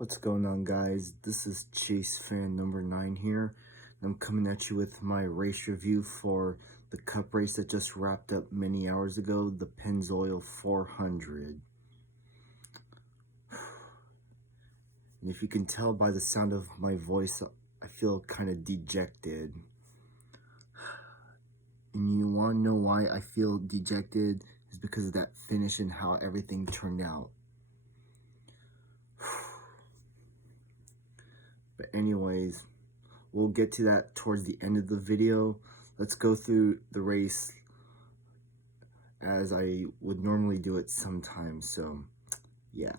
What's going on, guys? This is Chase fan number 9 here, and I'm coming at you with my race review for the cup race that just wrapped up many hours ago, the Pennzoil 400. And if you can tell by the sound of my voice, I feel kind of dejected. And you want to know why I feel dejected? Is because of that finish and how everything turned out. But anyways, we'll get to that towards the end of the video. Let's go through the race as I would normally do it sometimes. So yeah.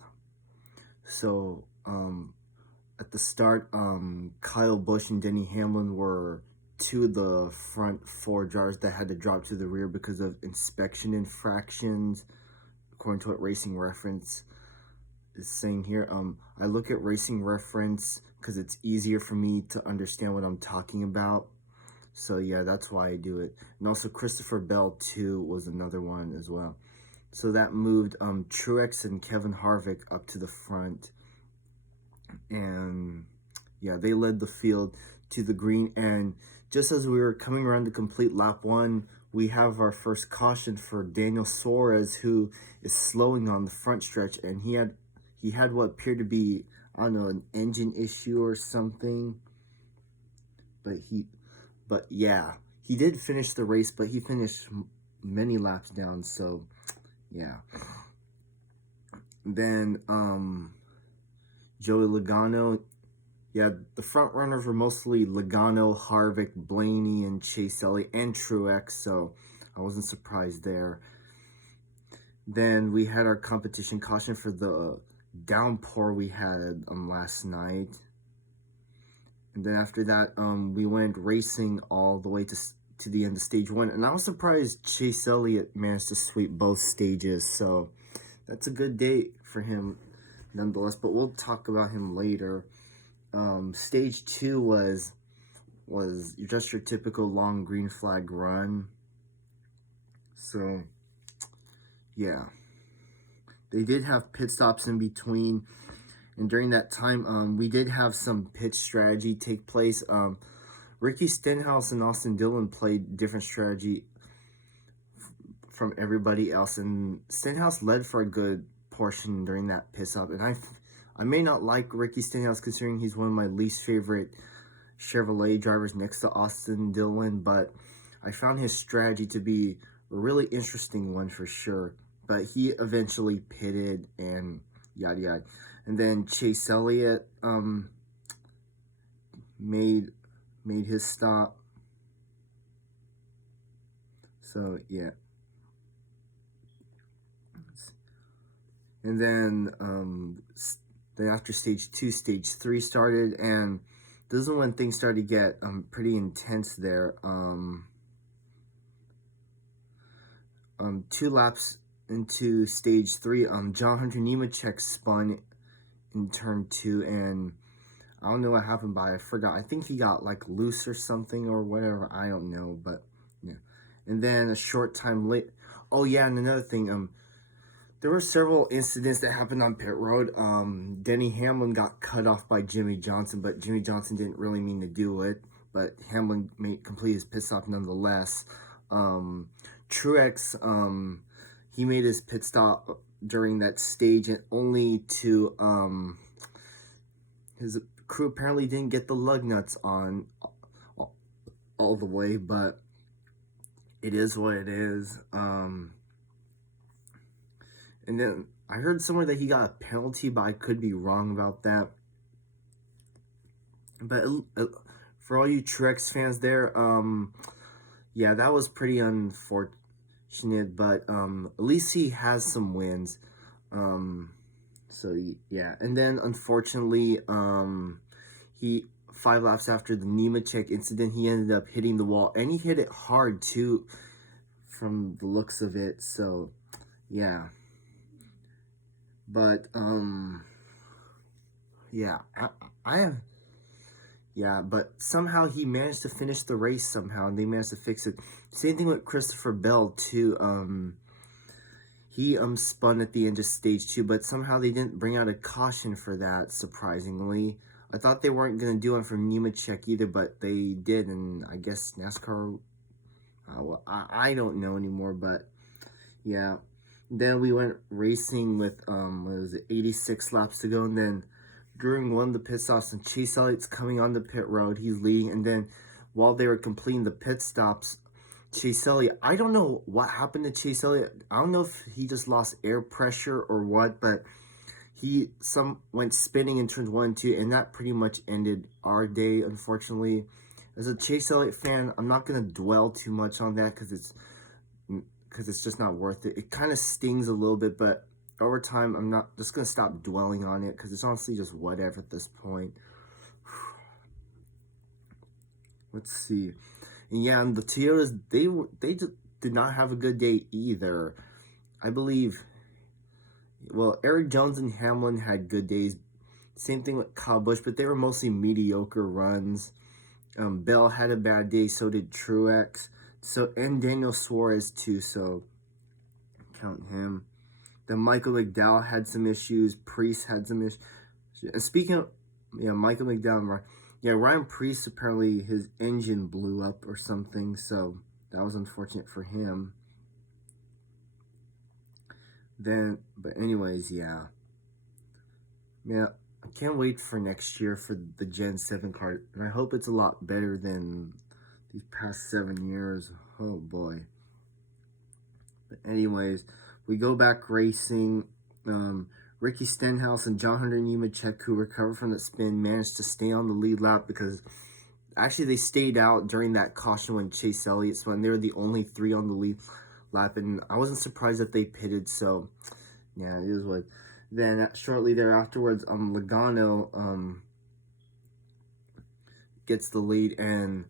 So at the start, Kyle Busch and Denny Hamlin were two of the front four drivers that had to drop to the rear because of inspection infractions, according to what Racing Reference is saying here. I look at Racing Reference because it's easier for me to understand what I'm talking about. So yeah, that's why I do it. And also Christopher Bell too was another one as well. So that moved Truex and Kevin Harvick up to the front. And yeah, they led the field to the green. And just as we were coming around to complete lap 1, we have our first caution for Daniel Suarez, who is slowing on the front stretch. And he had what appeared to be, I don't know, an engine issue or something. But yeah, he did finish the race, but he finished many laps down, so yeah. Then Joey Logano, yeah, the front runners were mostly Logano, Harvick, Blaney, and Chase Elliott, and Truex, so I wasn't surprised there. Then we had our competition caution for the downpour we had last night. And then after that, we went racing all the way to the end of stage 1. And I was surprised Chase Elliott managed to sweep both stages. So that's a good day for him nonetheless. But we'll talk about him later. Stage 2 was just your typical long green flag run. So yeah, they did have pit stops in between. And during that time, we did have some pitch strategy take place. Ricky Stenhouse and Austin Dillon played different strategy from everybody else. And Stenhouse led for a good portion during that pit stop. And I may not like Ricky Stenhouse considering he's one of my least favorite Chevrolet drivers next to Austin Dillon. But I found his strategy to be a really interesting one for sure. But he eventually pitted and yada yada. And then Chase Elliott made his stop. So yeah. And then after stage 2, stage 3 started, and this is when things started to get pretty intense there. 2 laps into stage 3, John Hunter Nemechek spun in turn 2, and I don't know what happened, but I forgot. I think he got like loose or something or whatever. I don't know, but yeah. And then a short time late. Oh yeah, and another thing. There were several incidents that happened on pit road. Denny Hamlin got cut off by Jimmy Johnson, but Jimmy Johnson didn't really mean to do it. But Hamlin complete his pit stop nonetheless. Truex, he made his pit stop during that stage, and only to his crew apparently didn't get the lug nuts on all the way, but it is what it is. And then I heard somewhere that he got a penalty, but I could be wrong about that. But for all you Truex fans there, yeah, that was pretty unfortunate. But at least he has some wins. So yeah, and then unfortunately, he 5 laps after the Nemechek incident, he ended up hitting the wall, and he hit it hard too, from the looks of it. So yeah, but yeah, I have. Yeah, but somehow he managed to finish the race somehow, and they managed to fix it. Same thing with Christopher Bell too. He spun at the end of stage 2, but somehow they didn't bring out a caution for that, surprisingly. I thought they weren't going to do one for Nemechek either, but they did, and I guess NASCAR, well, I don't know anymore, but yeah. Then we went racing with, what was it, 86 laps to go, and then during one of the pit stops, and Chase Elliott's coming on the pit road, he's leading, and then while they were completing the pit stops, Chase Elliott, I don't know what happened to Chase Elliott. I don't know if he just lost air pressure or what, but he went spinning in turns 1 and 2, and that pretty much ended our day, unfortunately. As a Chase Elliott fan, I'm not going to dwell too much on that because it's just not worth it. It kind of stings a little bit, but over time, I'm not just going to stop dwelling on it because it's honestly just whatever at this point. Let's see. And yeah, and the Toyotas, they just did not have a good day either. I believe, well, Eric Jones and Hamlin had good days. Same thing with Kyle Busch, but they were mostly mediocre runs. Bell had a bad day, so did Truex. And Daniel Suarez too, so count him. Then Michael McDowell had some issues. Priest had some issues. And speaking of, Michael McDowell, Ryan Priest, apparently his engine blew up or something, so that was unfortunate for him. But anyways, yeah. I can't wait for next year for the Gen 7 car, and I hope it's a lot better than these past 7 years. Oh boy. But anyways, we go back racing. Ricky Stenhouse and John Hunter Nemechek, who recovered from the spin, managed to stay on the lead lap because actually they stayed out during that caution when Chase Elliott spun. They were the only 3 on the lead lap, and I wasn't surprised that they pitted, so yeah, it is what. Then shortly thereafterwards, Logano gets the lead, and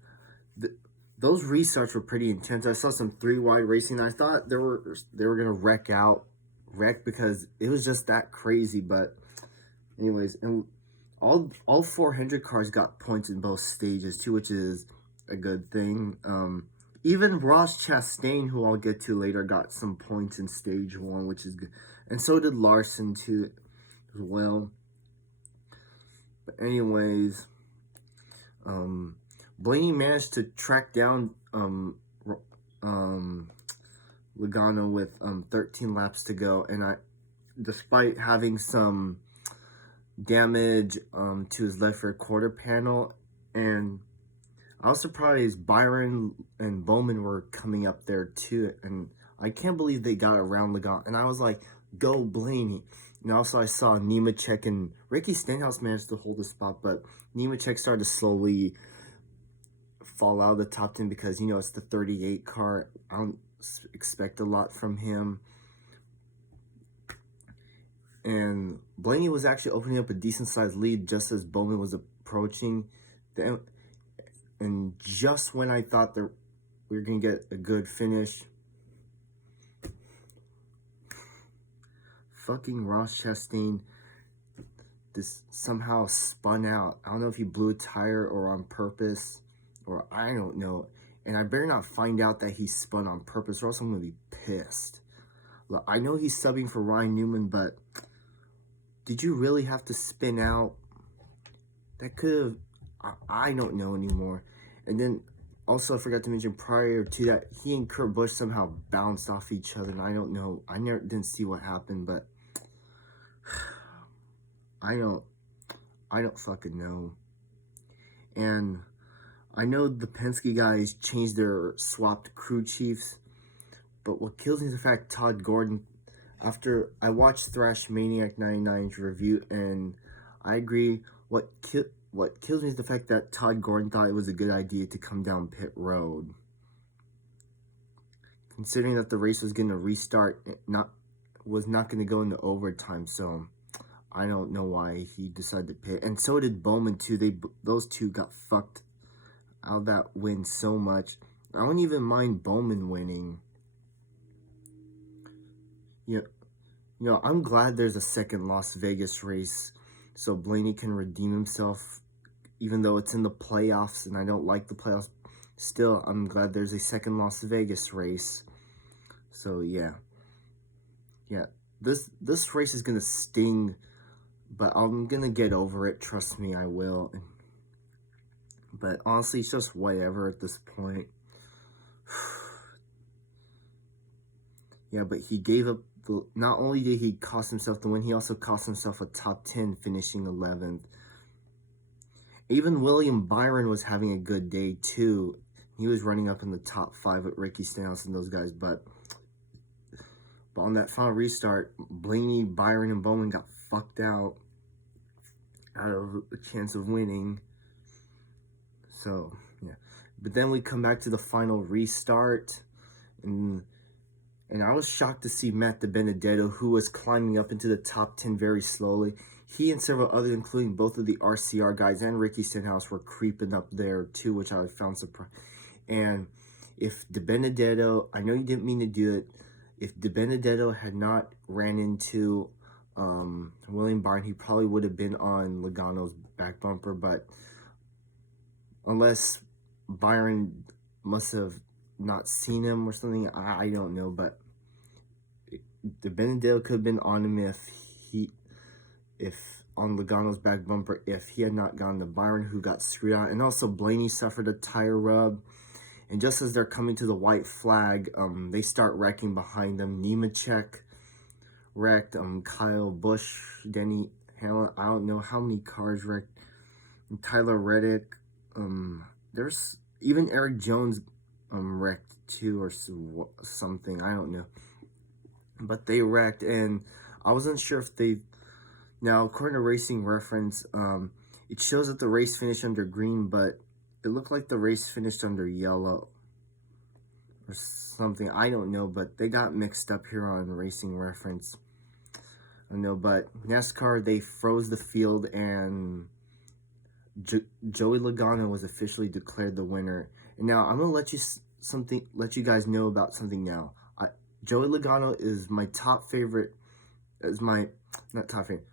those restarts were pretty intense. I saw some 3-wide racing. I thought they were gonna wreck because it was just that crazy. But anyways, and all 400 cars got points in both stages too, which is a good thing. Even Ross Chastain, who I'll get to later, got some points in stage 1, which is good. And so did Larson too, as well. But anyways, Blaney managed to track down Logano with 13 laps to go, and despite having some damage to his left rear quarter panel, and I was surprised Byron and Bowman were coming up there too, and I can't believe they got around Logano, and I was like, go Blaney. And also I saw Nemechek and Ricky Stenhouse managed to hold the spot, but Nemechek started to slowly fall out of the top 10 because, it's the 38 car. I don't expect a lot from him. And Blaney was actually opening up a decent-sized lead just as Bowman was approaching. And just when I thought that we were going to get a good finish, fucking Ross Chastain somehow spun out. I don't know if he blew a tire or on purpose, or I don't know. And I better not find out that he spun on purpose, or else I'm going to be pissed. Look, I know he's subbing for Ryan Newman, but did you really have to spin out? That could have, I don't know anymore. And then also I forgot to mention prior to that, he and Kurt Busch somehow bounced off each other, and I don't know. I didn't see what happened, but I don't fucking know. And I know the Penske guys changed their swapped crew chiefs, but what kills me is the fact Todd Gordon, after I watched Thrash Maniac 99's review, and I agree, what kills me is the fact that Todd Gordon thought it was a good idea to come down pit road. Considering that the race was going to restart, was not going to go into overtime, so I don't know why he decided to pit. And so did Bowman too. Those two got fucked out of that win so much. I don't even mind Bowman winning. I'm glad there's a second Las Vegas race so Blaney can redeem himself, even though it's in the playoffs and I don't like the playoffs. Still, I'm glad there's a second Las Vegas race. So, yeah. Yeah, this race is gonna sting, but I'm gonna get over it. Trust me, I will. But honestly, it's just whatever at this point. Yeah, but he gave up the. Not only did he cost himself the win, he also cost himself a top 10, finishing 11th. Even William Byron was having a good day too. He was running up in the top 5 with Ricky Stenhouse and those guys, but on that final restart, Blaney, Byron, and Bowman got fucked out of a chance of winning. So, yeah. But then we come back to the final restart, and I was shocked to see Matt DiBenedetto, who was climbing up into the top 10 very slowly. He and several others, including both of the RCR guys and Ricky Stenhouse, were creeping up there too, which I found surprising. And if DiBenedetto, I know you didn't mean to do it, if DiBenedetto had not ran into William Byron, he probably would have been on Logano's back bumper, but unless Byron must have not seen him or something, I don't know, but DiBenedetto could have been on him if on Logano's back bumper, if he had not gone to Byron, who got screwed out. And also Blaney suffered a tire rub. And just as they're coming to the white flag, they start wrecking behind them. Nemechek wrecked, Kyle Busch, Denny Hamlin, I don't know how many cars wrecked. And Tyler Reddick, there's even Eric Jones wrecked too, or something, I don't know. But they wrecked, and I wasn't sure if they. Now, according to Racing Reference, it shows that the race finished under green, but it looked like the race finished under yellow or something. I don't know, but they got mixed up here on Racing Reference. I don't know, but NASCAR, they froze the field, and Joey Logano was officially declared the winner. And now I'm gonna let you guys know about something now. Joey Logano is my top favorite. Not top favorite.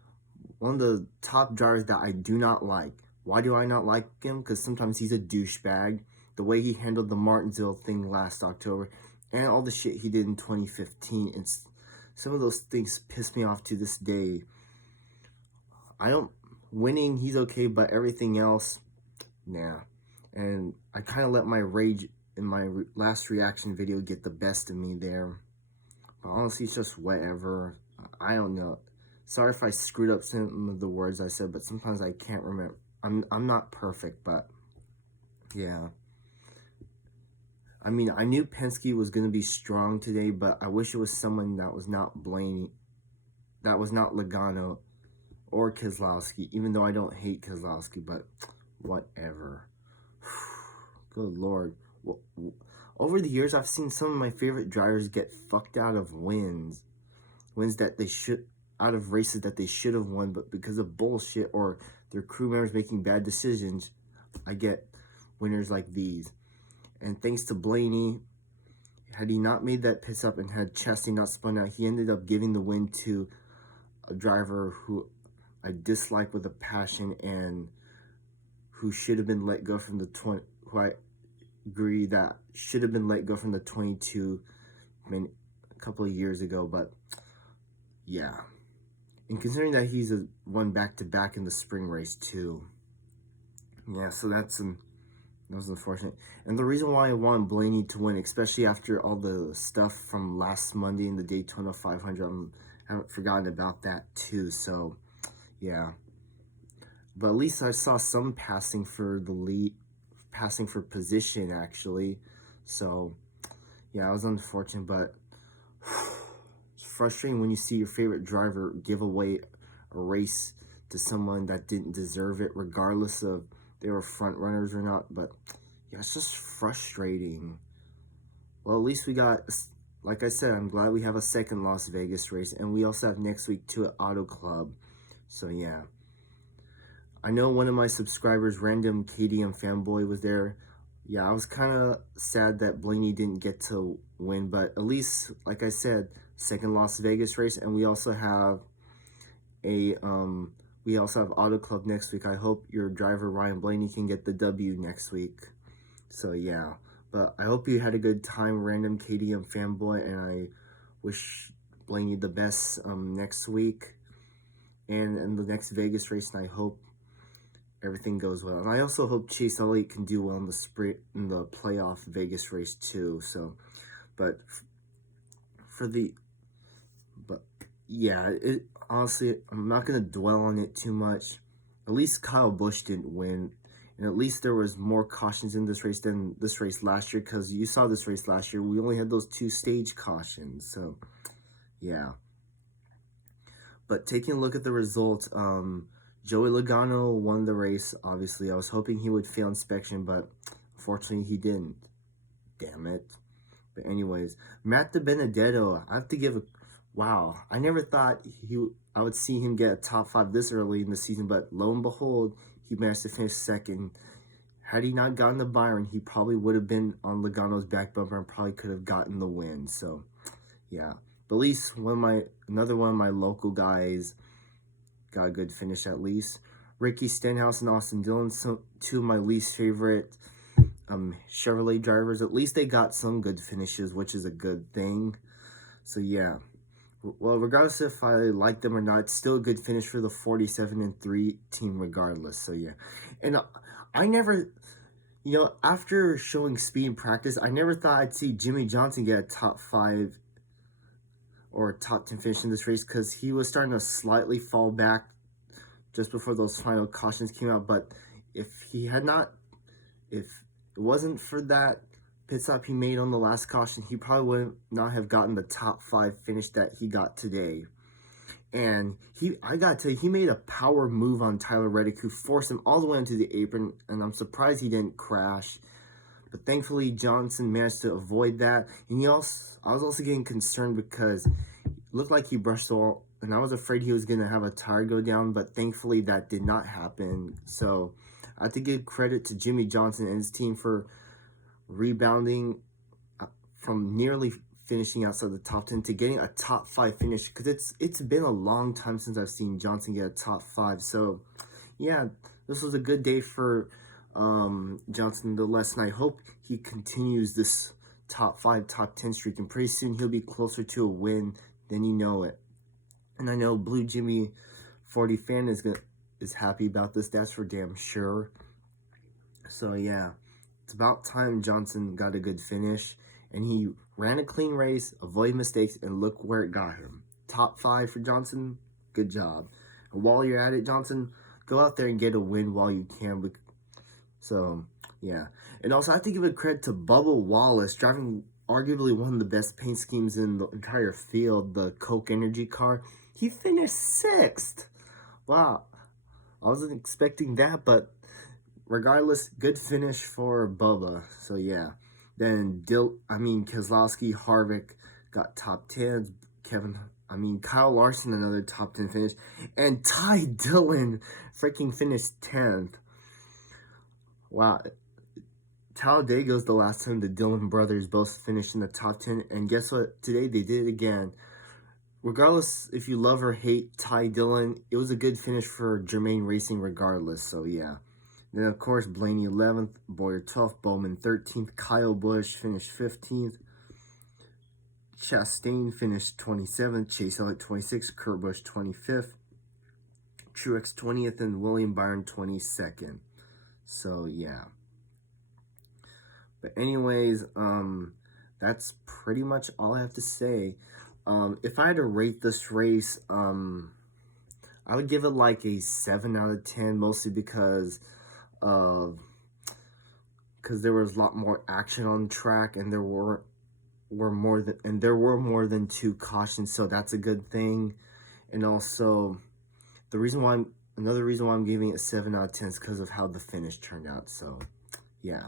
One of the top drivers that I do not like. Why do I not like him? Because sometimes he's a douchebag. The way he handled the Martinsville thing last October, and all the shit he did in 2015, some of those things piss me off to this day. Winning, he's okay, but everything else, nah. And I kind of let my rage in my last reaction video get the best of me there. But honestly, it's just whatever. I don't know. Sorry if I screwed up some of the words I said, but sometimes I can't remember. I'm not perfect, but yeah. I mean, I knew Penske was going to be strong today, but I wish it was someone that was not Blaney, that was not Logano or Keselowski, even though I don't hate Keselowski, but whatever. Good Lord. Well, over the years, I've seen some of my favorite drivers get fucked out of wins that they should, out of races that they should have won, but because of bullshit or their crew members making bad decisions, I get winners like these. And thanks to Blaney, had he not made that pit stop and had Chastain not spun out, he ended up giving the win to a driver who I dislike with a passion and who should have been let go from the 20, who I agree that should have been let go from the 22 a couple of years ago, but yeah. And considering that he's won back-to-back in the spring race too. Yeah, so that was unfortunate. And the reason why I want Blaney to win, especially after all the stuff from last Monday in the Daytona 500, I haven't forgotten about that too, so yeah. But at least I saw some passing for the lead, passing for position actually. So yeah, it was unfortunate, but it's frustrating when you see your favorite driver give away a race to someone that didn't deserve it, regardless of they were front runners or not. But yeah, it's just frustrating. Well, at least we got, like I said, I'm glad we have a second Las Vegas race, and we also have next week too at Auto Club. So yeah, I know one of my subscribers, Random KDM Fanboy, was there. Yeah, I was kind of sad that Blaney didn't get to win, but at least, like I said, second Las Vegas race, and we also have Auto Club next week. I hope your driver Ryan Blaney can get the W next week. So yeah, but I hope you had a good time, Random KDM Fanboy, and I wish Blaney the best next week and in the next Vegas race, and I hope everything goes well. And I also hope Chase Elliott can do well in the sprint in the playoff Vegas race too. So, but for the but yeah, it honestly, I'm not gonna dwell on it too much. At least Kyle Busch didn't win, and at least there was more cautions in this race than this race last year. Because you saw this race last year, we only had those 2 stage cautions. So yeah. But taking a look at the results, Joey Logano won the race. Obviously, I was hoping he would fail inspection, but unfortunately, he didn't. Damn it. But anyways, Matt DiBenedetto, I have to give a wow. I never thought I would see him get a top 5 this early in the season, but lo and behold, he managed to finish second. Had he not gotten the Byron, he probably would have been on Logano's back bumper and probably could have gotten the win. So, yeah. But at least another one of my local guys got a good finish at least. Ricky Stenhouse and Austin Dillon, two of my least favorite Chevrolet drivers. At least they got some good finishes, which is a good thing. So yeah. Well, regardless if I like them or not, it's still a good finish for the 47-3 team regardless. So yeah. And I never, after showing speed in practice, I never thought I'd see Jimmy Johnson get a top 5 or top 10 finish in this race, because he was starting to slightly fall back just before those final cautions came out. But if it wasn't for that pit stop he made on the last caution, he probably would not have gotten the top 5 finish that he got today. And I gotta tell you, he made a power move on Tyler Reddick, who forced him all the way onto the apron, and I'm surprised he didn't crash. But thankfully, Johnson managed to avoid that. And I was also getting concerned because it looked like he brushed the wall, and I was afraid he was going to have a tire go down, but thankfully that did not happen. So I have to give credit to Jimmy Johnson and his team for rebounding from nearly finishing outside the top 10 to getting a top 5 finish, because it's been a long time since I've seen Johnson get a top 5. So yeah, this was a good day for Johnson nonetheless, and I hope he continues this top 5, top 10 streak, and pretty soon he'll be closer to a win than you know it. And I know Blue Jimmy 40 fan is happy about this, that's for damn sure. So yeah, it's about time Johnson got a good finish, and he ran a clean race, avoided mistakes, and look where it got him. Top 5 for Johnson, good job. And while you're at it, Johnson, go out there and get a win while you can. So, yeah. And also, I have to give a credit to Bubba Wallace, driving arguably one of the best paint schemes in the entire field, the Coke Energy car. He finished 6th. Wow. I wasn't expecting that, but regardless, good finish for Bubba. So, yeah. Then, Keselowski, Harvick got top 10s. Kyle Larson, another top 10 finish. And Ty Dillon freaking finished 10th. Wow. Talladega's the last time the Dillon brothers both finished in the top 10. And guess what? Today they did it again. Regardless if you love or hate Ty Dillon, it was a good finish for Germain Racing regardless. So yeah. Then of course Blaney 11th, Boyer 12th, Bowman 13th, Kyle Busch finished 15th. Chastain finished 27th, Chase Elliott 26th, Kurt Busch 25th, Truex 20th, and William Byron 22nd. So yeah. But anyways, that's pretty much all I have to say. If I had to rate this race, I would give it like a 7 out of 10, mostly because there was a lot more action on track, and there were more than 2 cautions, so that's a good thing. And also, another reason why I'm giving it a 7 out of 10 is because of how the finish turned out. So yeah.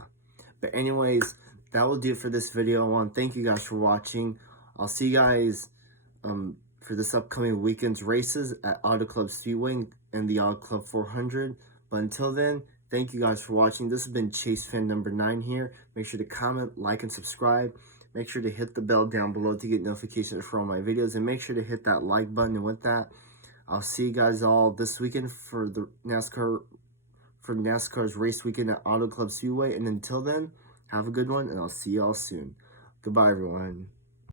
But anyways, that will do it for this video. I want to thank you guys for watching. I'll see you guys for this upcoming weekend's races at Auto Club Speedway and the Auto Club 400. But until then, thank you guys for watching. This has been Chase Fan number 9 here. Make sure to comment, like, and subscribe. Make sure to hit the bell down below to get notifications for all my videos. And make sure to hit that like button. And with that, I'll see you guys all this weekend for the NASCAR's race weekend at Auto Club Speedway. And until then, have a good one, and I'll see you all soon. Goodbye, everyone.